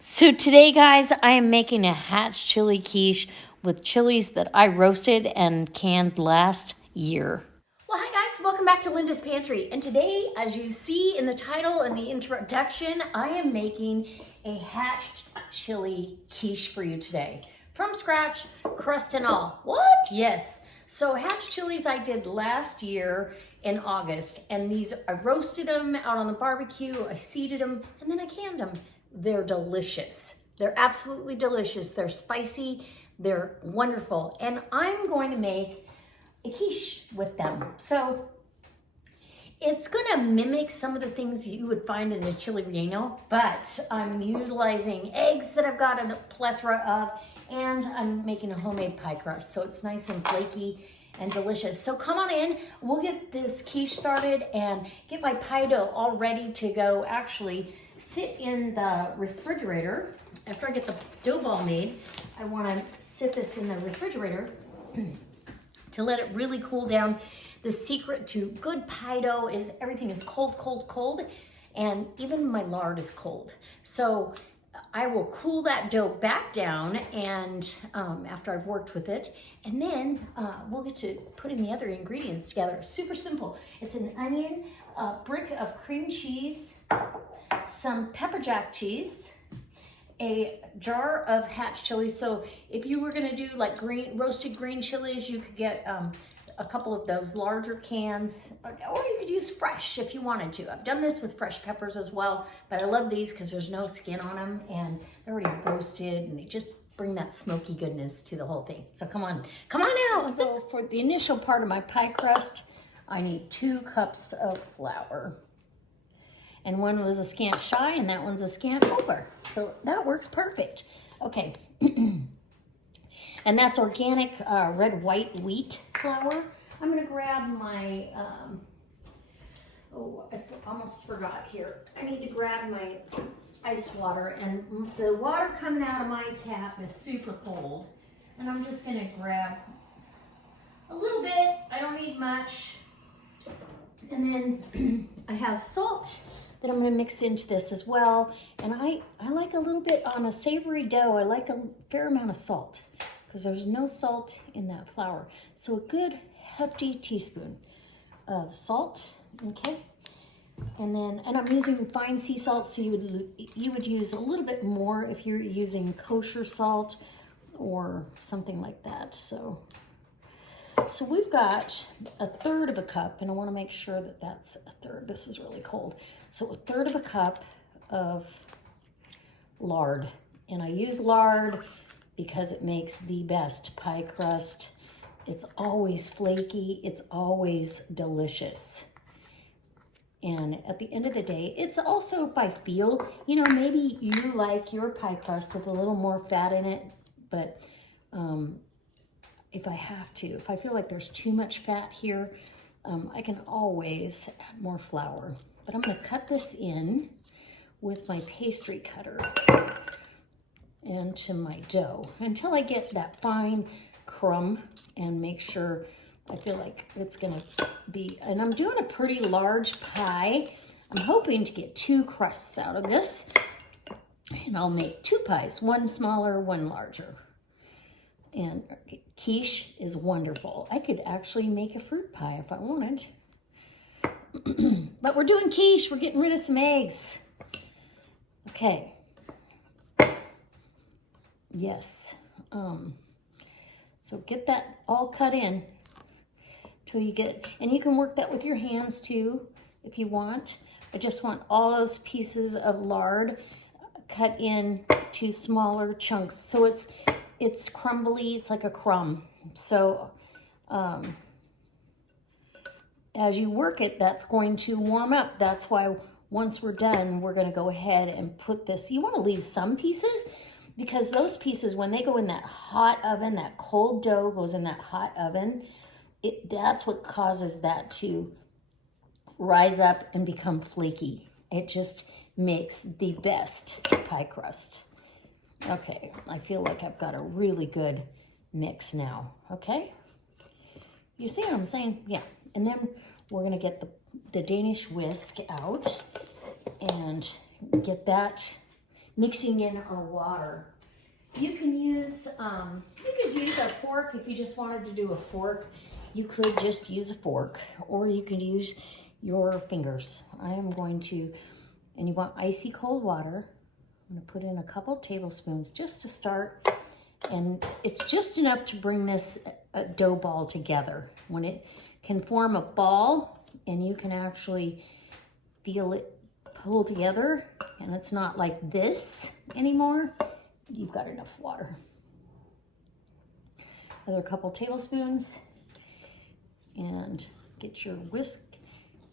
So today, guys, I am making a Hatch Chile Quiche with chilies that I roasted and canned last year. Well, hi guys, welcome back to Linda's Pantry. And today, as you see in the title and the introduction, I am making a Hatch Chile Quiche for you today. From scratch, crust and all. What? Yes. So Hatch chilies I did last year in August, and these, I roasted them out on the barbecue, I seeded them, and then I canned them. They're delicious. They're absolutely delicious. They're spicy. They're wonderful. And I'm going to make a quiche with them. So it's going to mimic some of the things you would find in a chili relleno, but I'm utilizing eggs that I've got a plethora of, and I'm making a homemade pie crust. So it's nice and flaky and delicious. So come on in, we'll get this quiche started and get my pie dough all ready to go. Actually, sit in the refrigerator. After I get the dough ball made, I want to sit this in the refrigerator to let it really cool down. The secret to good pie dough is everything is cold, cold, cold, and even my lard is cold. So I will cool that dough back down, and after I've worked with it, and then we'll get to putting the other ingredients together. It's super simple. It's an onion, a brick of cream cheese, some pepper jack cheese, a jar of Hatch chilies. So if you were gonna do like roasted green chilies, you could get a couple of those larger cans, or you could use fresh if you wanted to. I've done this with fresh peppers as well, but I love these because there's no skin on them and they're already roasted and they just bring that smoky goodness to the whole thing. So come on out. So for the initial part of my pie crust, I need 2 cups of flour. And one was a scant shy and that one's a scant over. So that works perfect. Okay. And that's organic red white wheat flour. I'm gonna grab my, oh, I almost forgot here. I need to grab my ice water, and the water coming out of my tap is super cold. And I'm just gonna grab a little bit, I don't need much. And then I have salt that I'm gonna mix into this as well. And I like a little bit on a savory dough, I like a fair amount of salt, because there's no salt in that flour. So a good hefty teaspoon of salt, okay? And I'm using fine sea salt, so you would use a little bit more if you're using kosher salt or something like that. So we've got a 1/3 of a cup, and I wanna make sure that that's a 1/3. This is really cold. So a 1/3 of a cup of lard. And I use lard because it makes the best pie crust. It's always flaky, it's always delicious. And at the end of the day, it's also by feel. You know, maybe you like your pie crust with a little more fat in it, but if I feel like there's too much fat here, I can always add more flour. But I'm gonna cut this in with my pastry cutter into my dough until I get that fine crumb and make sure I feel like it's gonna be, and I'm doing a pretty large pie. I'm hoping to get 2 crusts out of this, and I'll make 2 pies, one smaller, one larger. And quiche is wonderful. I could actually make a fruit pie if I wanted. But we're doing quiche, we're getting rid of some eggs. Okay. Yes. So get that all cut in till you get, and you can work that with your hands too if you want. I just want all those pieces of lard cut in to smaller chunks. So it's crumbly, it's like a crumb. So as you work it, that's going to warm up. That's why once we're done, we're gonna go ahead and put this, you wanna leave some pieces, because those pieces, when they go in that hot oven, that cold dough goes in that hot oven, that's what causes that to rise up and become flaky. It just makes the best pie crust. Okay, I feel like I've got a really good mix now, okay? You see what I'm saying? Yeah, and then we're gonna get the Danish whisk out and get that mixing in our water. You can use, you could use a fork if you just wanted to do a fork. You could just use a fork, or you could use your fingers. I am going to, and you want icy cold water. I'm gonna put in a couple tablespoons just to start, and it's just enough to bring this dough ball together. When it can form a ball and you can actually feel it pull together and it's not like this anymore, you've got enough water. Another couple tablespoons, and get your whisk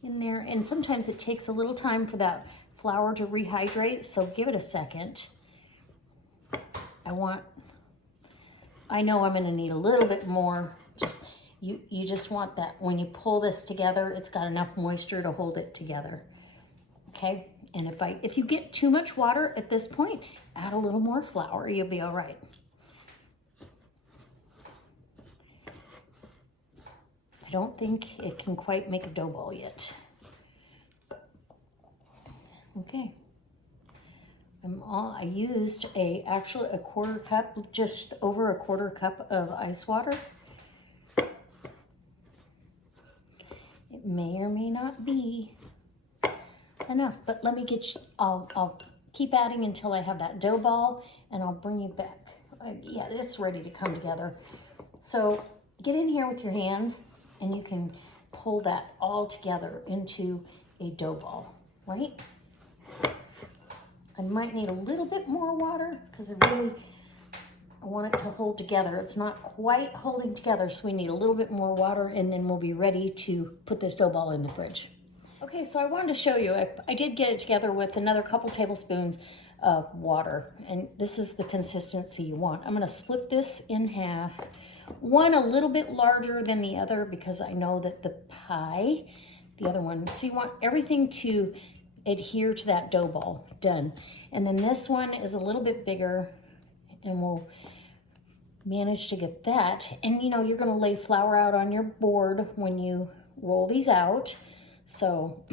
in there. And sometimes it takes a little time for that flour to rehydrate, so give it a second. I know I'm gonna need a little bit more. You just want that when you pull this together, it's got enough moisture to hold it together. Okay, and if you get too much water at this point, add a little more flour, you'll be all right. I don't think it can quite make a dough ball yet. Okay. I used actually a quarter cup, just over a quarter cup of ice water. It may or may not be enough, but let me get you, I'll keep adding until I have that dough ball, and I'll bring you back. Yeah, it's ready to come together. So get in here with your hands, and you can pull that all together into a dough ball, right? I might need a little bit more water because I want it to hold together. It's not quite holding together, so we need a little bit more water, and then we'll be ready to put this dough ball in the fridge. Okay, so I wanted to show you, I did get it together with another couple tablespoons of water, and this is the consistency you want. I'm gonna split this in half, one a little bit larger than the other because I know that the other one, so you want everything to adhere to that dough ball, done. And then this one is a little bit bigger, and we'll manage to get that. And you know, you're gonna lay flour out on your board when you roll these out. So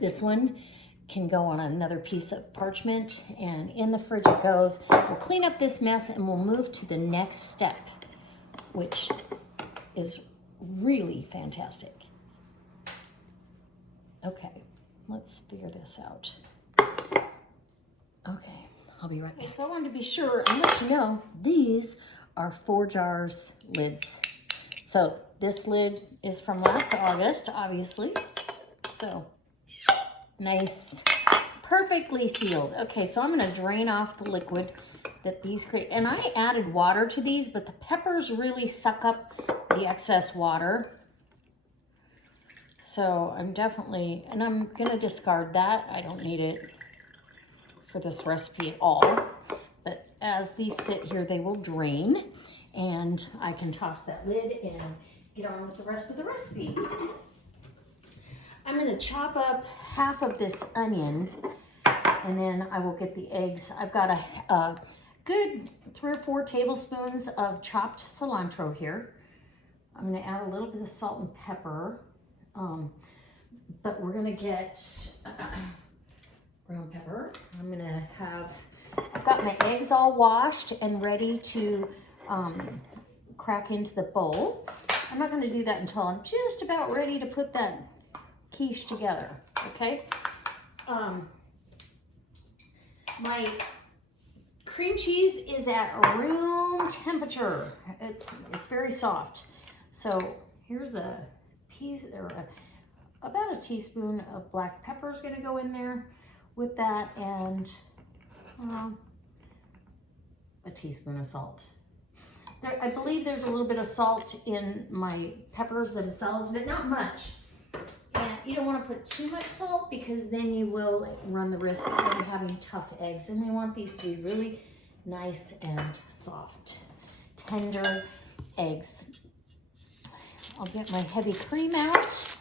this one can go on another piece of parchment, and in the fridge it goes. We'll clean up this mess and we'll move to the next step, which is really fantastic. Okay, let's figure this out. Okay, I'll be right back. So I wanted to be sure and let you know, these are 4 jars lids. So this lid is from last August, obviously. So nice, perfectly sealed. Okay, so I'm gonna drain off the liquid that these create. And I added water to these, but the peppers really suck up the excess water. So I'm gonna discard that. I don't need it for this recipe at all. But as these sit here, they will drain, and I can toss that lid and get on with the rest of the recipe. I'm gonna chop up half of this onion, and then I will get the eggs. I've got a good 3 or 4 tablespoons of chopped cilantro here. I'm gonna add a little bit of salt and pepper, but we're gonna get brown pepper. I've got my eggs all washed and ready to crack into the bowl. I'm not gonna do that until I'm just about ready to put that quiche together, okay? My cream cheese is at room temperature. It's very soft. So here's a piece, or about a teaspoon of black pepper is gonna go in there with that, and a teaspoon of salt. I believe there's a little bit of salt in my peppers themselves, but not much. And you don't want to put too much salt because then you will run the risk of having tough eggs. And we want these to be really nice and soft, tender eggs. I'll get my heavy cream out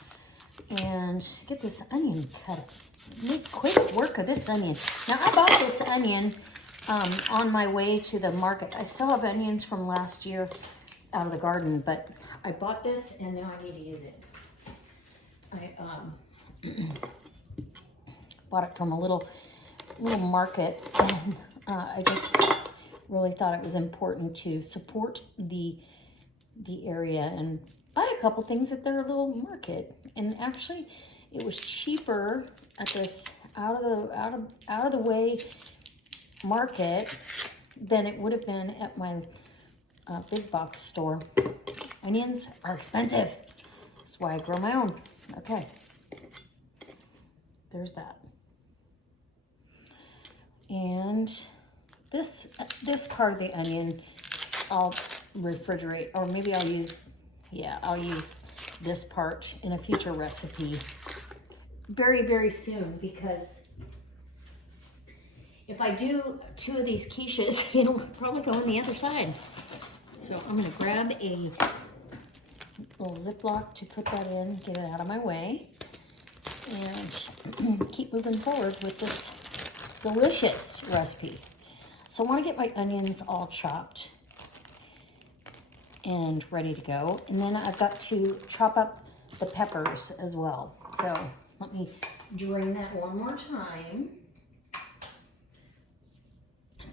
and get this onion cut up. Make quick work of this onion. Now I bought this onion on my way to the market. I still have onions from last year out of the garden, but I bought this and now I need to use it. I bought it from a little little market, and I just really thought it was important to support the area and buy a couple things at their little market. And actually, it was cheaper at this out of the way market than it would have been at my big box store. Onions are expensive. That's why I grow my own. Okay, there's that. And this part of the onion I'll refrigerate, or maybe I'll use this part in a future recipe very, very soon, because if I do 2 of these quiches, it'll probably go on the other side. So I'm gonna grab a little Ziploc to put that in, get it out of my way, and keep moving forward with this delicious recipe. So I want to get my onions all chopped and ready to go. And then I've got to chop up the peppers as well. So let me drain that one more time.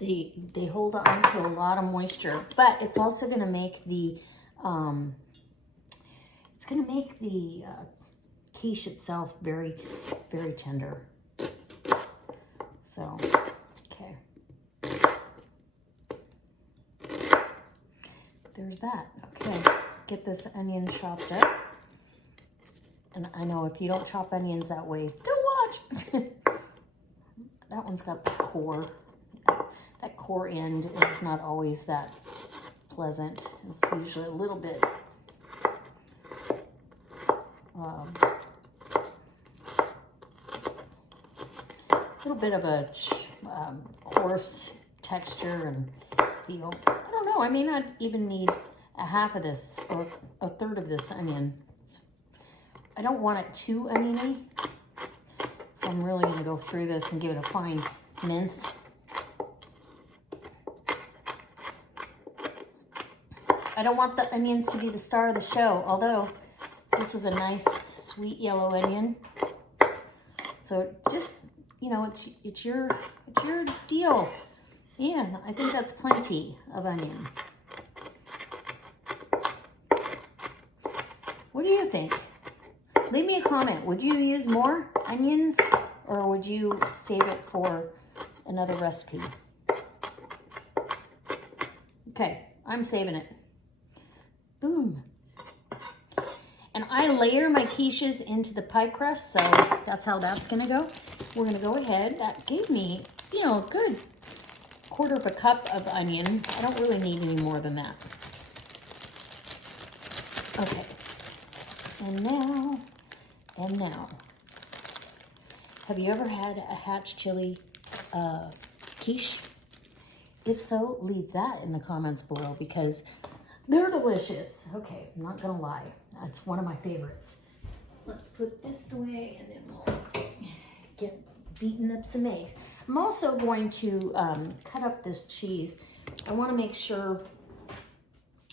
They hold on to a lot of moisture, but it's also going to make the quiche itself very, very tender. So, okay. There's that. Okay, get this onion chopped up. And I know if you don't chop onions that way, don't watch. That one's got the core. That core end is not always that pleasant. It's usually a little bit of a coarse texture and feel. I don't know, I may not even need a half of this or a third of this onion. I don't want it too oniony, so I'm really going to go through this and give it a fine mince. I don't want the onions to be the star of the show, although this is a nice sweet yellow onion. So just, you know, it's your deal. Yeah, I think that's plenty of onion. What do you think? Leave me a comment. Would you use more onions, or would you save it for another recipe? Okay, I'm saving it. Boom. And I layer my quiches into the pie crust, so that's how that's gonna go. We're gonna go ahead. That gave me, you know, a good 1/4 cup of onion. I don't really need any more than that. Okay. And now, have you ever had a Hatch Chile quiche? If so, leave that in the comments below, because they're delicious. Okay, I'm not gonna lie. That's one of my favorites. Let's put this away, and then we'll get beating up some eggs. I'm also going to cut up this cheese. I want to make sure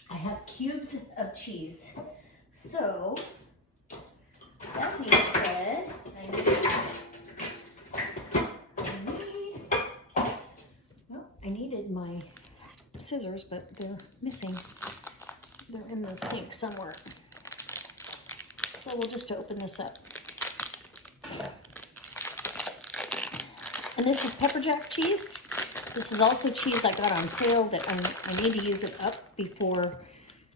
I have cubes of cheese. So, that being said, I needed my scissors, but they're missing. They're in the sink somewhere. So we'll just open this up. And this is pepper jack cheese. This is also cheese I got on sale that I need to use it up before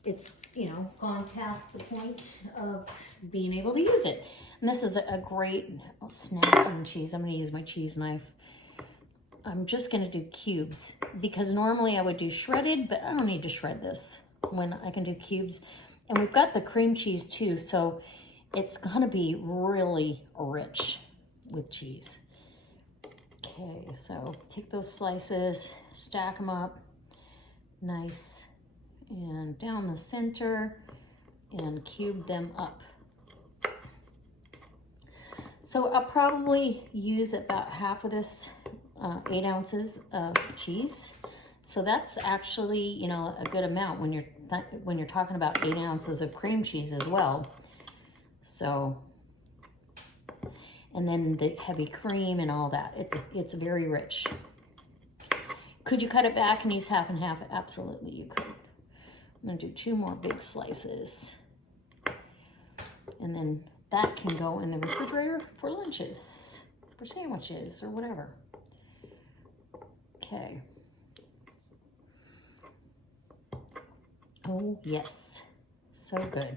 it's, you know, gone past the point of being able to use it. And this is a great snacking cheese. I'm gonna use my cheese knife. I'm just gonna do cubes, because normally I would do shredded, but I don't need to shred this when I can do cubes. And we've got the cream cheese too, so it's gonna be really rich with cheese. Okay, so take those slices, stack them up nice and down the center, and cube them up. So I'll probably use about half of this 8 ounces of cheese. So that's actually, you know, a good amount when you're talking about 8 ounces of cream cheese as well. So, and then the heavy cream and all that. It's very rich. Could you cut it back and use half and half? Absolutely, you could. I'm gonna do 2 more big slices. And then that can go in the refrigerator for lunches, for sandwiches, or whatever. Okay. Oh, yes. So good.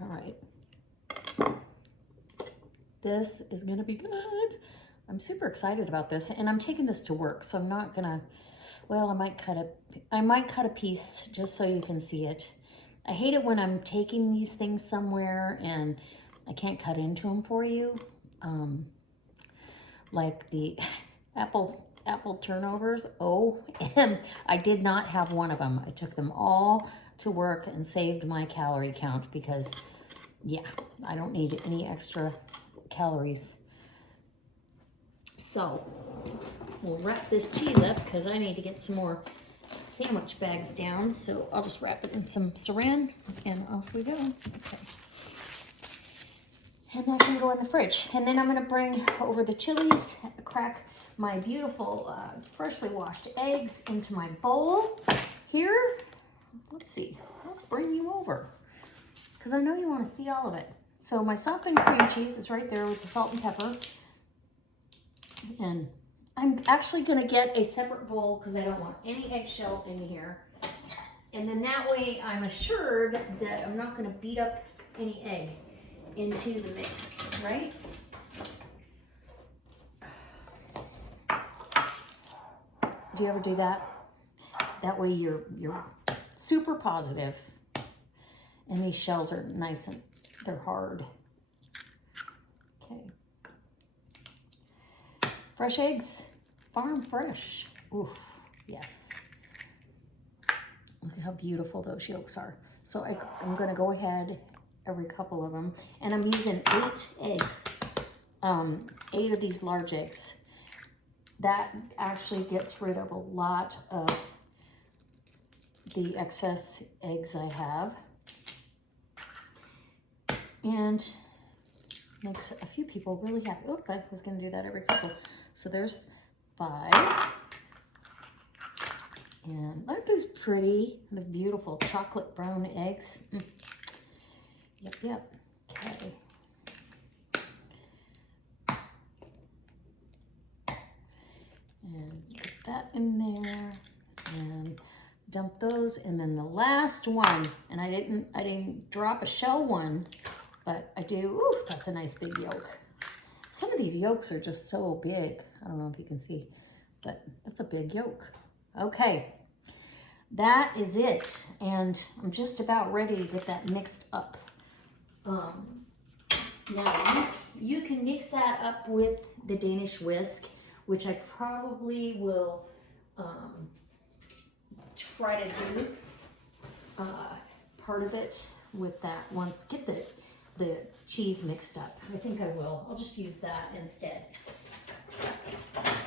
All right. This is gonna be good. I'm super excited about this, and I'm taking this to work, so I'm not gonna, well, I might cut a piece just so you can see it. I hate it when I'm taking these things somewhere and I can't cut into them for you. Like the apple turnovers. Oh, and I did not have one of them. I took them all to work and saved my calorie count because, yeah, I don't need any extra calories. So we'll wrap this cheese up because I need to get some more sandwich bags down. So I'll just wrap it in some saran and off we go. Okay. And that can go in the fridge. And then I'm gonna bring over the chilies, crack my beautiful freshly washed eggs into my bowl here. Let's see, let's bring you over because I know you want to see all of it. So my softened cream cheese is right there with the salt and pepper. And I'm actually gonna get a separate bowl because I don't want any eggshell in here. And then that way I'm assured that I'm not gonna beat up any egg into the mix, right? Do you ever do that? That way you're super positive. And these shells are nice and they're hard. Okay. Fresh eggs, farm fresh. Oof, yes. Look at how beautiful those yolks are. So I'm gonna go ahead every couple of them, and I'm using 8 eggs, 8 of these large eggs. That actually gets rid of a lot of the excess eggs I have, and makes a few people really happy. Oh, I was gonna do that every couple. So there's 5. And aren't those pretty? The beautiful chocolate brown eggs. Yep. Okay. And put that in there and dump those. And then the last one, and I didn't drop a shell one, but I do. Ooh, that's a nice big yolk. Some of these yolks are just so big. I don't know if you can see, but that's a big yolk. Okay, that is it. And I'm just about ready to get that mixed up. Now, you can mix that up with the Danish whisk, which I probably will try to do part of it with that once. Get the cheese mixed up. I think I will. I'll just use that instead.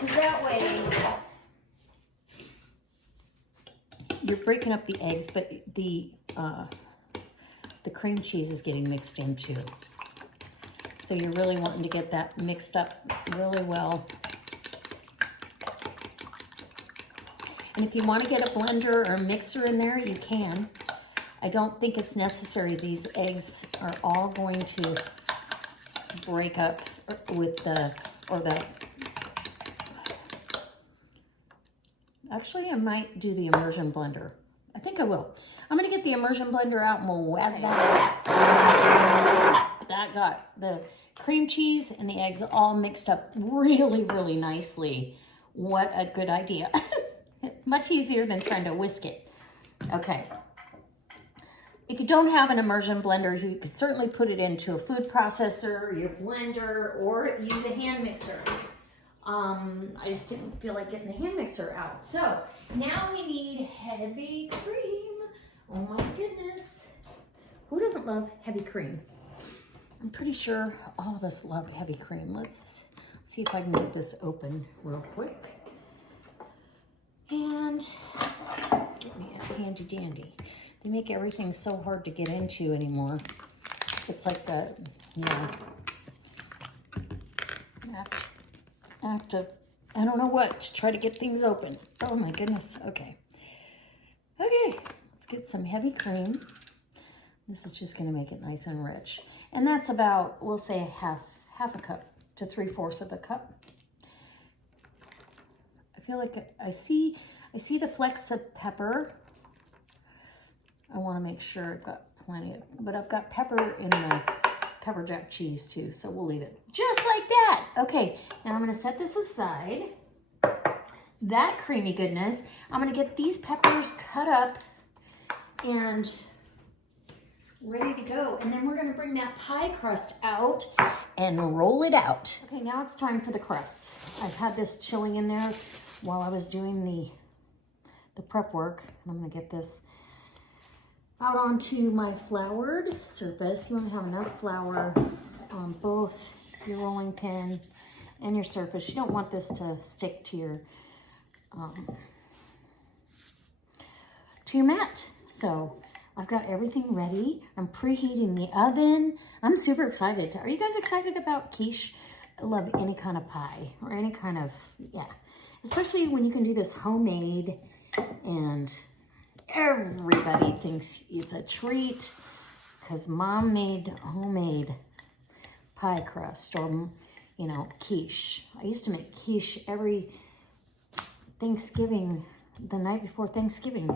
Because that way, you're breaking up the eggs, but the cream cheese is getting mixed in too. So you're really wanting to get that mixed up really well. And if you want to get a blender or a mixer in there, you can. I don't think it's necessary. These eggs are all going to break up with actually, I might do the immersion blender. I think I will. I'm going to get the immersion blender out and we'll whiz that out. That got the cream cheese and the eggs all mixed up really, really nicely. What a good idea. Much easier than trying to whisk it. Okay. If you don't have an immersion blender, you could certainly put it into a food processor, your blender, or use a hand mixer. I just didn't feel like getting the hand mixer out. So now we need heavy cream. Oh my goodness. Who doesn't love heavy cream? I'm pretty sure all of us love heavy cream. Let's see if I can get this open real quick. And get me a handy dandy. They make everything so hard to get into anymore. It's like the, act of, I don't know what, to try to get things open. Oh my goodness, okay. Okay, let's get some heavy cream. This is just gonna make it nice and rich. And that's about, we'll say half a cup to 3/4 of a cup. I feel like I see the flecks of pepper. I wanna make sure I've got plenty of, but I've got pepper in the pepper jack cheese too, so we'll leave it just like that. Okay, now I'm gonna set this aside. That creamy goodness. I'm gonna get these peppers cut up and ready to go. And then we're gonna bring that pie crust out and roll it out. Okay, now it's time for the crust. I've had this chilling in there while I was doing the prep work. And I'm gonna get this out onto my floured surface. You wanna have enough flour on both your rolling pin and your surface. You don't want this to stick to your mat. So I've got everything ready. I'm preheating the oven. I'm super excited. Are you guys excited about quiche? I love any kind of pie or any kind of, yeah. Especially when you can do this homemade and everybody thinks it's a treat because mom made homemade pie crust or, you know, quiche. I used to make quiche every Thanksgiving, the night before Thanksgiving.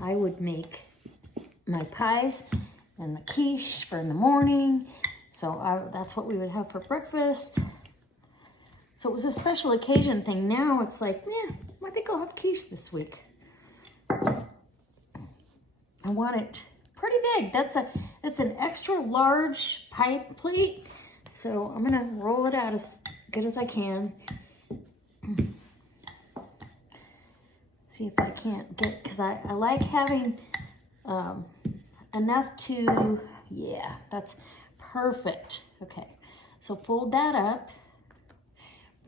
I would make my pies and the quiche for in the morning. So that's what we would have for breakfast. So it was a special occasion thing. Now it's like, yeah, I think I'll have quiche this week. I want it pretty big. That's an extra large pie plate. So I'm gonna roll it out as good as I can. See if I can't get, because I like having enough to, yeah, that's perfect. Okay, so fold that up,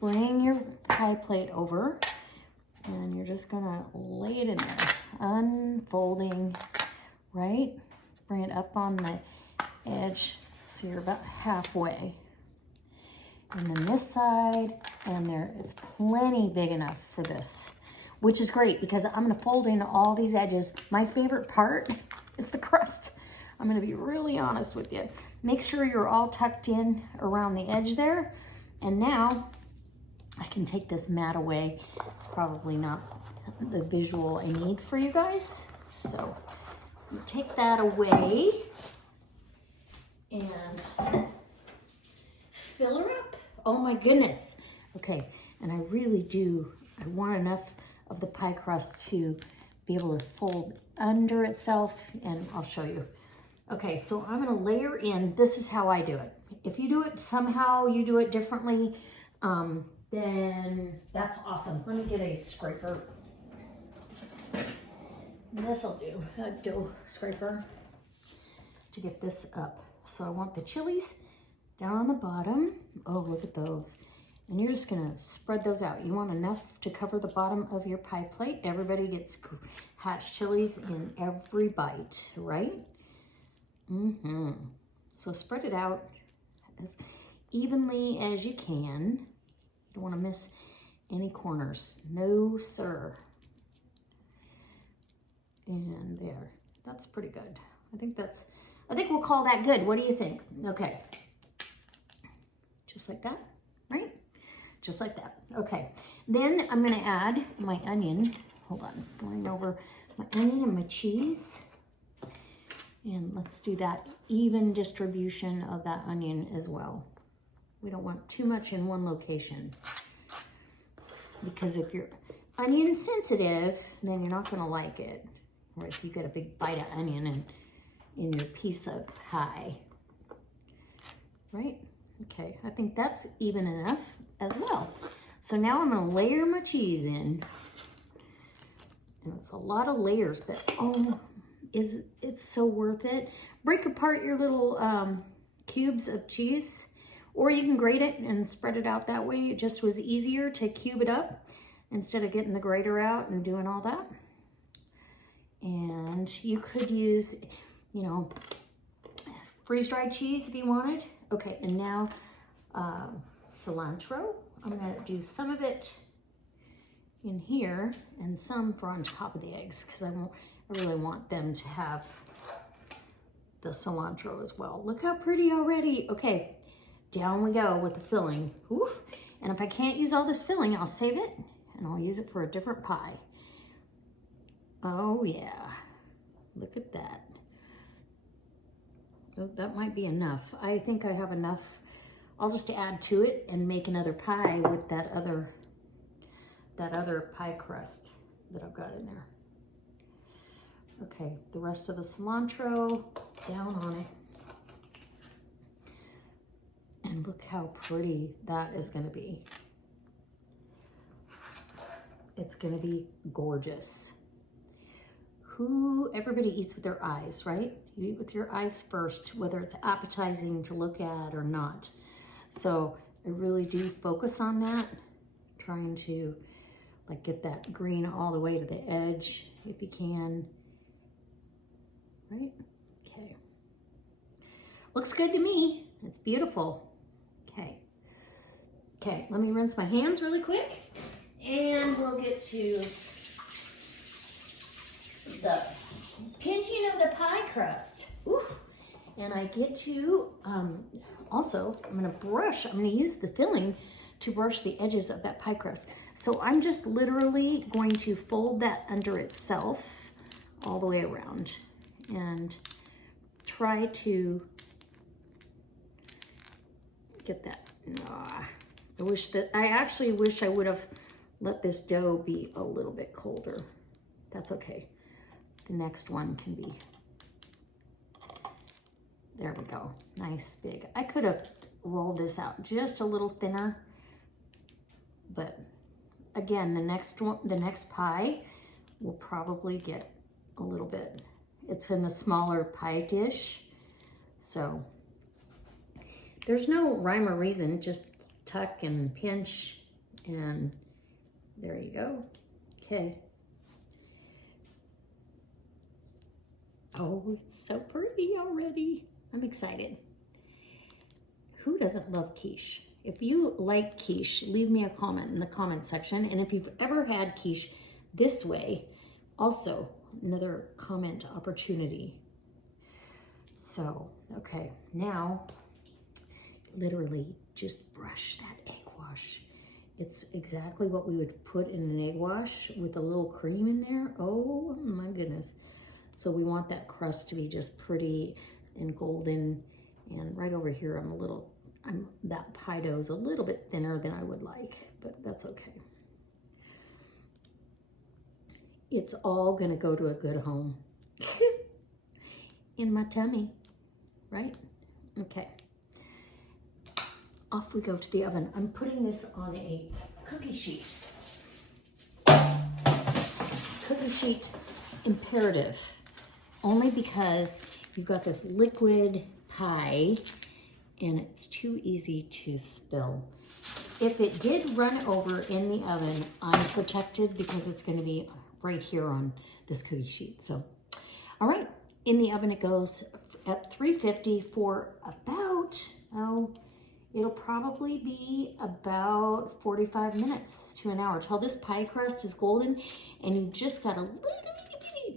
bring your pie plate over, and you're just gonna lay it in there, unfolding, right? Bring it up on the edge, so you're about halfway. And then this side, and there, it's plenty big enough for this, which is great because I'm gonna fold in all these edges. My favorite part is the crust. I'm gonna be really honest with you. Make sure you're all tucked in around the edge there. And now I can take this mat away. It's probably not the visual I need for you guys. So take that away and fill her up. Oh my goodness. Okay, and I really do, I want enough of the pie crust to be able to fold under itself, and I'll show you. Okay, so I'm gonna layer in, this is how I do it. If you do it somehow, you do it differently, then that's awesome. Let me get a scraper. This'll do, a dough scraper to get this up. So I want the chilies down on the bottom. Oh, look at those. And you're just gonna spread those out. You want enough to cover the bottom of your pie plate. Everybody gets Hatch chilies in every bite, right? So spread it out as evenly as you can. You don't wanna miss any corners. No, sir. And there, that's pretty good. I think we'll call that good. What do you think? Okay, just like that, right? Just like that. Okay, then I'm gonna add my onion. Hold on, going over my onion and my cheese. And let's do that even distribution of that onion as well. We don't want too much in one location, because if you're onion sensitive, then you're not gonna like it. Or if you get a big bite of onion in your piece of pie, right? Okay, I think that's even enough as well. So now I'm gonna layer my cheese in. And it's a lot of layers, but oh, it's so worth it. Break apart your little cubes of cheese, or you can grate it and spread it out that way. It just was easier to cube it up instead of getting the grater out and doing all that. And you could use, you know, freeze-dried cheese if you wanted. Okay, and now cilantro. I'm gonna do some of it in here and some for on top of the eggs because I really want them to have the cilantro as well. Look how pretty already. Okay, down we go with the filling. Oof. And if I can't use all this filling, I'll save it and I'll use it for a different pie. Oh yeah, look at that. Oh, that might be enough. I think I have enough. I'll just add to it and make another pie with that other pie crust that I've got in there. Okay, the rest of the cilantro down on it. And look how pretty that is gonna be. It's gonna be gorgeous. Everybody eats with their eyes, right? You eat with your eyes first, whether it's appetizing to look at or not. So I really do focus on that, trying to like get that green all the way to the edge if you can, right? Okay. Looks good to me. It's beautiful. Okay. Okay, let me rinse my hands really quick and we'll get to the pinching of the pie crust. Ooh. And I get to, also, I'm gonna use the filling to brush the edges of that pie crust. So I'm just literally going to fold that under itself all the way around and try to get that. I actually wish I would have let this dough be a little bit colder. That's okay. The next one can be, there we go, nice big. I could have rolled this out just a little thinner, but again, the next pie will probably get a little bit, it's in a smaller pie dish, so there's no rhyme or reason, just tuck and pinch, and there you go. Okay. Oh, it's so pretty already. I'm excited. Who doesn't love quiche? If you like quiche, leave me a comment in the comment section. And if you've ever had quiche this way, also another comment opportunity. So, okay, now literally just brush that egg wash. It's exactly what we would put in an egg wash with a little cream in there. Oh my goodness. So we want that crust to be just pretty and golden. And right over here, that pie dough is a little bit thinner than I would like, but that's okay. It's all gonna go to a good home. In my tummy, right? Okay. Off we go to the oven. I'm putting this on a cookie sheet. Cookie sheet imperative. Only because you've got this liquid pie and it's too easy to spill. If it did run over in the oven, I'm protected because it's going to be right here on this cookie sheet. So, all right, in the oven it goes at 350 for about, it'll probably be about 45 minutes to an hour till this pie crust is golden and you just got a little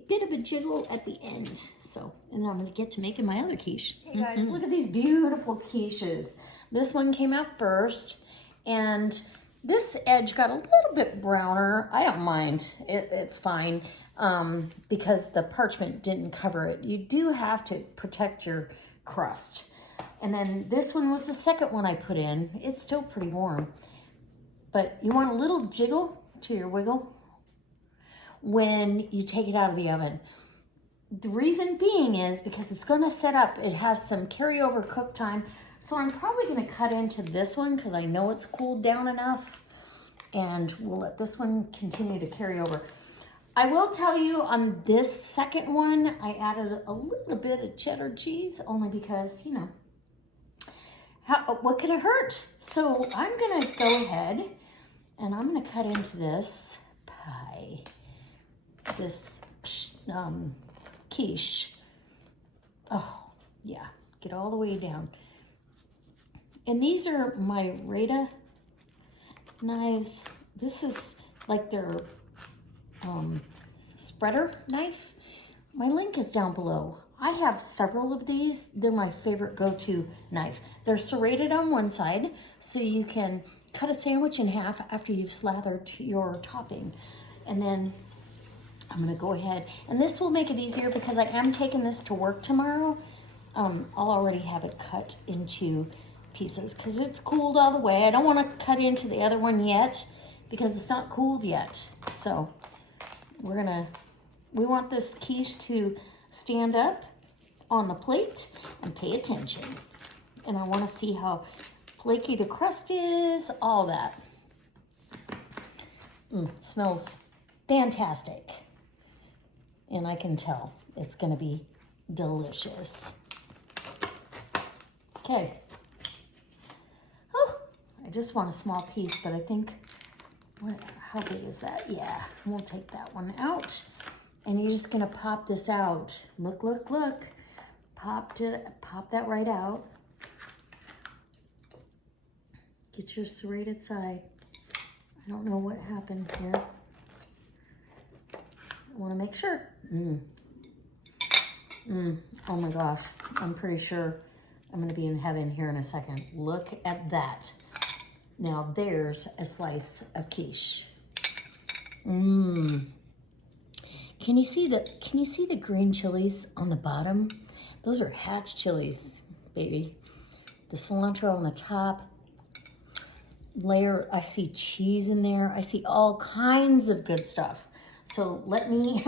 bit of a jiggle at the end. So, and then I'm gonna get to making my other quiche. Hey guys, look at these beautiful quiches. This one came out first, and this edge got a little bit browner. I don't mind, it's fine, because the parchment didn't cover it. You do have to protect your crust. And then this one was the second one I put in. It's still pretty warm, but you want a little jiggle to your wiggle when you take it out of the oven. The reason being is because it's going to set up, it has some carryover cook time. So I'm probably going to cut into this one because I know it's cooled down enough, and we'll let this one continue to carry over. I will tell you on this second one, I added a little bit of cheddar cheese only because, you know, what could it hurt? So I'm going to go ahead and I'm going to cut into this pie. This quiche. Oh, yeah. Get all the way down. And these are my Rada knives. This is like their spreader knife. My link is down below. I have several of these. They're my favorite go-to knife. They're serrated on one side, so you can cut a sandwich in half after you've slathered your topping. And then I'm gonna go ahead, and this will make it easier because I am taking this to work tomorrow. I'll already have it cut into pieces because it's cooled all the way. I don't wanna cut into the other one yet because it's not cooled yet. So we want this quiche to stand up on the plate and pay attention. And I wanna see how flaky the crust is, all that. It smells fantastic. And I can tell it's gonna be delicious. Okay. Oh, I just want a small piece, but I think, how big is that? Yeah, we'll take that one out. And you're just gonna pop this out. Look, look, look. Pop that right out. Get your serrated side. I don't know what happened here. I wanna make sure. Oh my gosh, I'm pretty sure I'm gonna be in heaven here in a second. Look at that. Now there's a slice of quiche. Can you see the green chilies on the bottom? Those are Hatch chilies, baby. The cilantro on the top. Layer, I see cheese in there. I see all kinds of good stuff. So let me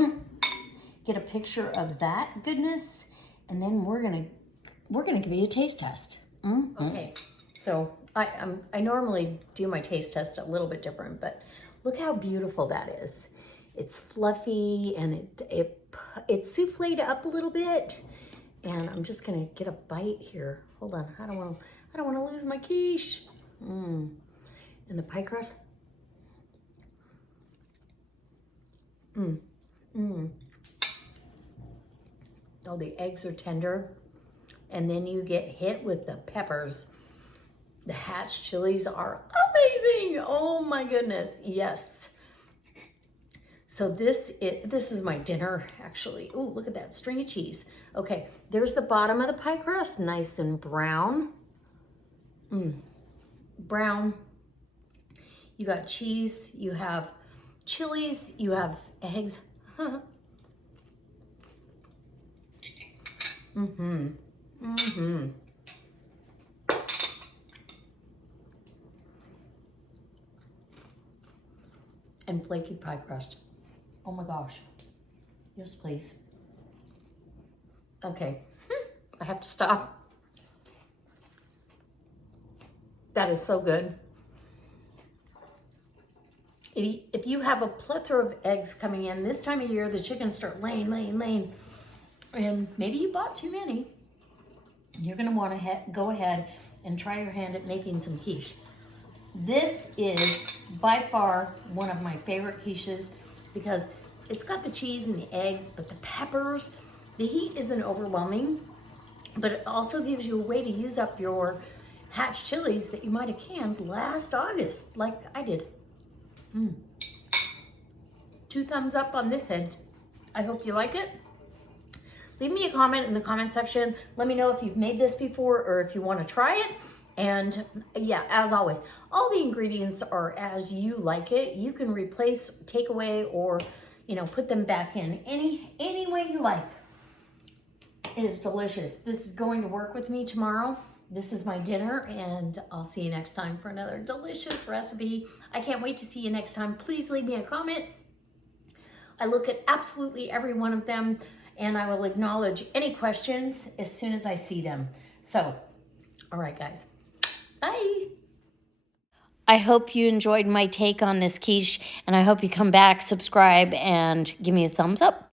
get a picture of that goodness, and then we're gonna give you a taste test. Okay, so I normally do my taste test a little bit different, but look how beautiful that is. It's fluffy and it's souffled up a little bit, and I'm just gonna get a bite here. Hold on, I don't want to lose my quiche. And the pie crust. Oh, the eggs are tender. And then you get hit with the peppers. The Hatch chilies are amazing. Oh my goodness, yes. So this is my dinner, actually. Oh, look at that string of cheese. Okay, there's the bottom of the pie crust, nice and brown. Brown. You got cheese, you have chilies, you have eggs. And flaky pie crust. Oh my gosh. Yes, please. Okay, I have to stop. That is so good. If you have a plethora of eggs coming in, this time of year, the chickens start laying, and maybe you bought too many. You're gonna wanna go ahead and try your hand at making some quiche. This is by far one of my favorite quiches because it's got the cheese and the eggs, but the peppers, the heat isn't overwhelming, but it also gives you a way to use up your Hatch chilies that you might have canned last August, like I did. 2 thumbs up on this end. I hope you like it. Leave me a comment in the comment section. Let me know if you've made this before or if you want to try it. And yeah, as always, all the ingredients are as you like it. You can replace, take away, or put them back in any way you like. It is delicious. This is going to work with me tomorrow. This is my dinner, and I'll see you next time for another delicious recipe. I can't wait to see you next time. Please leave me a comment. I look at absolutely every one of them, and I will acknowledge any questions as soon as I see them. So, all right, guys. Bye. I hope you enjoyed my take on this quiche, and I hope you come back, subscribe, and give me a thumbs up.